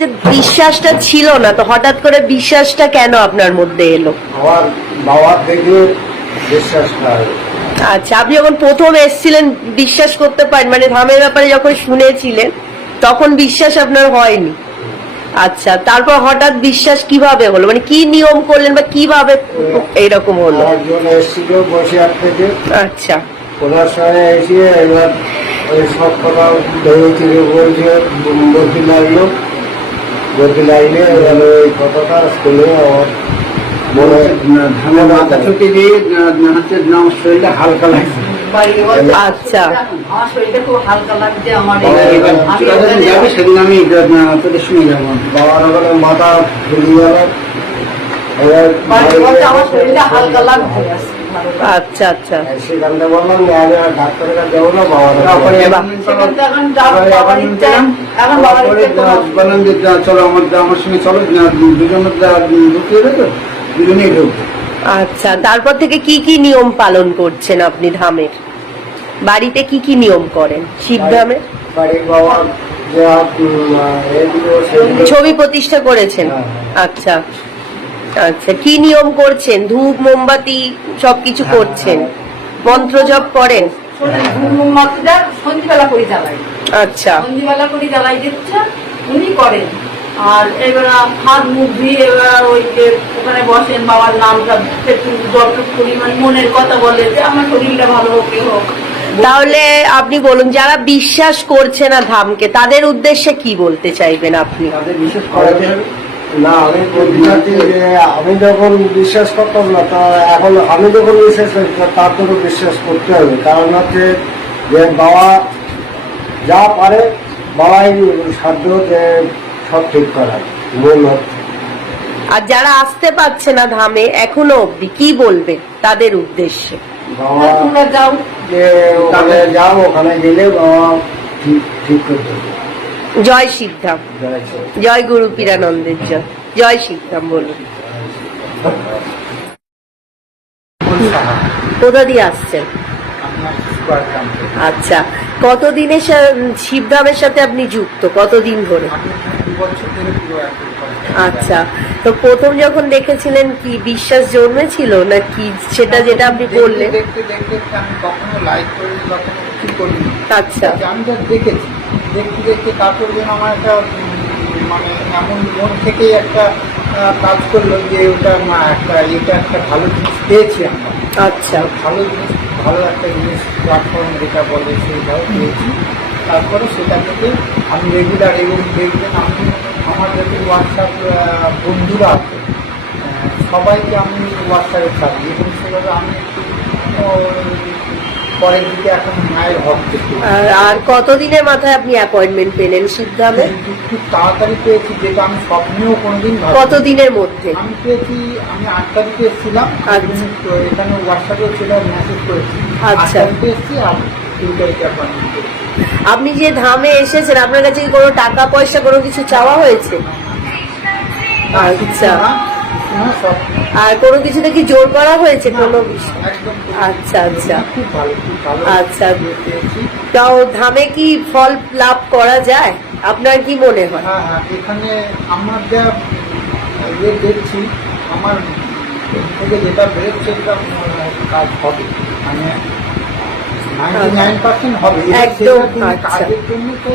যে বিশ্বাসটা ছিল না তো হঠাৎ করে বিশ্বাসটা কেন আপনার মধ্যে এলো? আমার বাবার থেকে বিশ্বাসটা আচ্ছা আপনি যখন প্রথম এসেছিলেন বিশ্বাস করতে পারেন মানে ধামের ব্যাপারে যখন শুনেছিলেন তখন বিশ্বাস আপনার হয়নি। আচ্ছা তারপর হঠাৎ বিশ্বাস কীভাবে হলো? মানে কি নিয়ম করলেন বা কীভাবে এইরকম হলো? একজন এসেছিল বসিরহাট থেকে। আচ্ছা। ওনার সঙ্গে এসে এবার ওই সব কথা বলছে বলতে লাগল। ওই কথাটা শুনে আমার মনে ধানের মাথা ছুটি দিয়ে হচ্ছে আমার শরীরটা হালকা লাগছে। আচ্ছা। আমার শরীরটা খুব হালকা লাগছে আমার আমি যখন যাবি? সেদিন আমি তোদের সঙ্গে যাব। বাবার ওখানে মাথা ফুলি গেল। এবার আমার শরীরটা হালকা লাগছে। আচ্ছা আচ্ছা। সেখানটা বললাম যে আমি আর ডাক্তারের কাছে যাব না বাবার তারপরে থেকে চলো আমার আমার সঙ্গে চলো দুজনের দুজনেই ঢুকবো। আচ্ছা তারপর কি কি নিয়ম পালন করছেন আপনি ধামের বাড়িতে কি কি নিয়ম করেন? শিব ধামের বাড়ির ছবি প্রতিষ্ঠা করেছেন? হ্যাঁ, আচ্ছা। আচ্ছা কি নিয়ম করছেন? ধূপ মোমবাতি সবকিছু হ্যাঁ, করছেন? মন্ত্র জপ করেন? করে জ্বালাই। আচ্ছা। সন্ধ্যেবেলা করে জ্বালাই দিচ্ছে উনি করেন। আর এবার হাত মুখ দিয়ে এবার ওই যে ওখানে বসেন বাবার নামটা একটু যতটুকু পরিমাণ মনের কথা বলে যে আমার শরীরটা ভালো হোক হোক। তাহলে আপনি বলুন যারা বিশ্বাস করছে না ধামকে তাদের উদ্দেশ্যে কি বলতে চাইবেন আপনি? তাদের করাতে হবে? না আমি যখন বিশ্বাস করতাম না তা এখন আমি যখন বিশ্বাস করি তার জন্য বিশ্বাস করতে হবে। কারণ হচ্ছে যে বাবা যা পারে বাবাই সাধ্য যে সব ঠিক করার মূল হচ্ছে আর যারা আসতে পারছে না ধামে এখনও অবধি কি বলবে তাদের উদ্দেশ্যে? বাবা তোমরা যাও। যে ওখানে যাও ওখানে গেলে বাবা ঠিক ঠিক করতে হবে জয় শিবধাম। জয় গুরু পীরানন্দের জয়। জয় শিবধাম বলুন। কোথা দিয়ে আসছেন? আচ্ছা কতদিনের শিবধামের সাথে আপনি যুক্ত? কতদিন ধরে? আচ্ছা তো প্রথম যখন দেখেছিলেন কি বিশ্বাস জন্মেছিল না কি সেটা যেটা আপনি বললেন? আচ্ছা। আমি দেখেছি দেখতে দেখতে তারপর যেন আমার একটা মানে এমন মন থেকেই একটা কাজ করল যে ওটা না একটা এটা একটা ভালো জিনিস পেয়েছি আমরা। আচ্ছা। ভালো জিনিস ভালো একটা জিনিস প্ল্যাটফর্ম যেটা বলে সেইভাবে পেয়েছি। তারপরে সেটা থেকে আমি রেগুলার এবং দেখবেন আমি আমার যত হোয়াটসঅ্যাপ বন্ধুরা আছে সবাইকে আমি হোয়াটসঅ্যাপে ছাড়ি এবং সেভাবে আমি একটু পরের দিকে এখন মায়ের ভক্ত আর কতদিনের মাথায় আপনি অ্যাপয়েন্টমেন্ট পেলেন শিবধামে খুব তাড়াতাড়ি পেয়েছি যেটা আমি স্বপ্নেও কোনোদিন। কতদিনের মধ্যে? আমি পেয়েছি আমি আট তারিখে এসেছিলাম। আচ্ছা। এখানে হোয়াটসঅ্যাপে ছিল মেসেজ করেছি। আচ্ছা। এসেছি আর তিন তারিখে অ্যাপয়েন্টমেন্ট আপনি যে ধামে এসেছেন আপনার কাছে কি কোনো টাকা পয়সা কোনো কিছু চাওয়া হয়েছে? আচ্ছা। আর কোনো কিছুতে কি জোর করা হয়েছে কোনো? আচ্ছা আচ্ছা। আচ্ছা। তাও ধামে কি ফল লাভ করা যায়? আপনার কি মনে হয়? হ্যাঁ হ্যাঁ এখানে আমার যা ইয়ে দেখছি আমার থেকে যেটা বেরোচ্ছে কাজ হবে। মানে নাইনটি নাইন পার্সেন্ট হবে। একদম, আচ্ছা। কাজের জন্য তো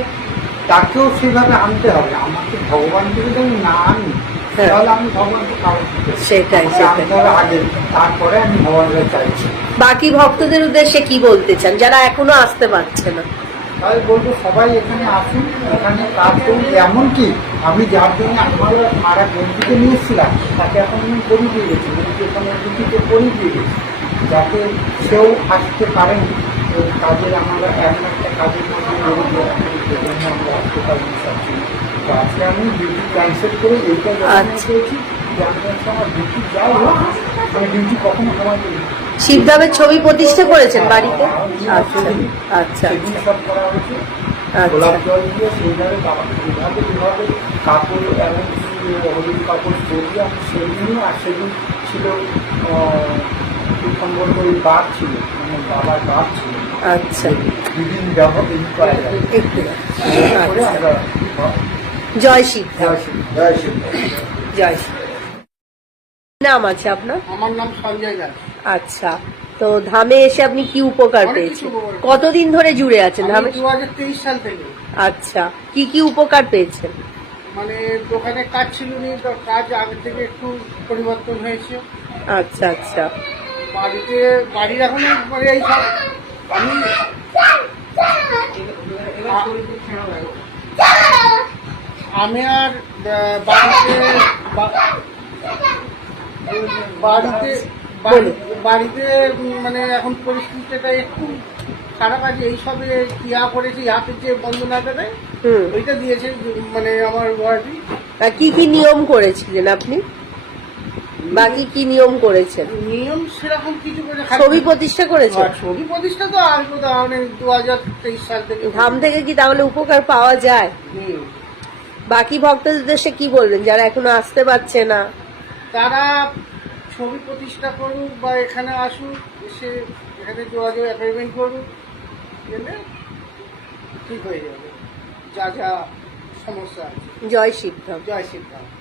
তাকেও সেভাবে আনতে হবে। আমাকে ভগবানকে যদি আমি না আনি সেটাই, সেটাই। তারপরে আমি ভগবানকে চাইছি বাকি ভক্তদের উদ্দেশ্যে কি বলতে চান? যারা এখনও আসতে পারছে না। তাই বলব সবাই এখানে আসুন এখানে কাজ করুন। এমনকি আমি যার জন্য আমার মারা বন্ধুকে নিয়ে এসেছিলাম তাকে এখন আমি পরিয়ে দিয়ে গেছি এখানে দুটিকে পরিয়ে দিয়ে গেছি যাতে সেও আসতে পারেন। কাজের আমরা এমন একটা কাজের মধ্যে আমরা আসতে পারি আজকে আমি ডিউটি ক্যান্সেল করে এইটা আচ্ছা। করেছি শিবধামের ছবি প্রতিষ্ঠা করেছেন বাড়িতে? আচ্ছা আচ্ছা করা আচ্ছা। গোলাপ জল দিয়ে সেইভাবে বাবাকে যেভাবে যেভাবে কাপড় এবং হলুদ কাপড় পরিয়ে আমি সেদিনই আর সেদিন ছিল নম্বর ওই বাঘ ছিল মানে বাবার বাঘ ছিল। আচ্ছা। দুদিন ব্যবহার এই করা যায় একটু করে আচ্ছা। আমরা জয় সিদ্ধা জয় শ্রী নাম আছে আপনার? আমার নাম সঞ্জয় দাস। আচ্ছা তো ধামে এসে আপনি কি উপকার পেয়েছেন। কতদিন ধরে জুড়ে আছেন ধামে? দু হাজার তেইশ সাল থেকে। আচ্ছা কি কি উপকার পেয়েছেন? মানে দোকানে কাজ ছিল নি তো কাজ আগে থেকে একটু পরিবর্তন হয়েছে। আচ্ছা আচ্ছা। বাড়িতে বাড়ির এখন মানে এই আমি আমি আর বাড়িতে বাড়িতে বাড়িতে মানে এখন পরিস্থিতিটা একটু খারাপ আছে এইসবে ইয়া করেছে হাতে যে বন্ধনাটা দেয় ওইটা দিয়েছে মানে আমার আর কি কি নিয়ম করেছিলেন আপনি? বাকি কি নিয়ম করেছেন? নিয়ম সেরকম কিছু করে ছবি প্রতিষ্ঠা করেছেন? আর ছবি প্রতিষ্ঠা তো আসব তাহলে দু হাজার তেইশ সাল থেকে ধাম থেকে কি তাহলে উপকার পাওয়া যায়। বাকি ভক্তদের উদ্দেশ্যে কি বলবেন? যারা এখনও আসতে পারছে না। তারা ছবি প্রতিষ্ঠা করুক বা এখানে আসুক এসে এখানে যোগাযোগ অ্যাপয়েন্টমেন্ট করুক গেলে ঠিক হয়ে যাবে। যা যা সমস্যা আছে। জয় শিবধাম। জয় সিদ্ধান্ত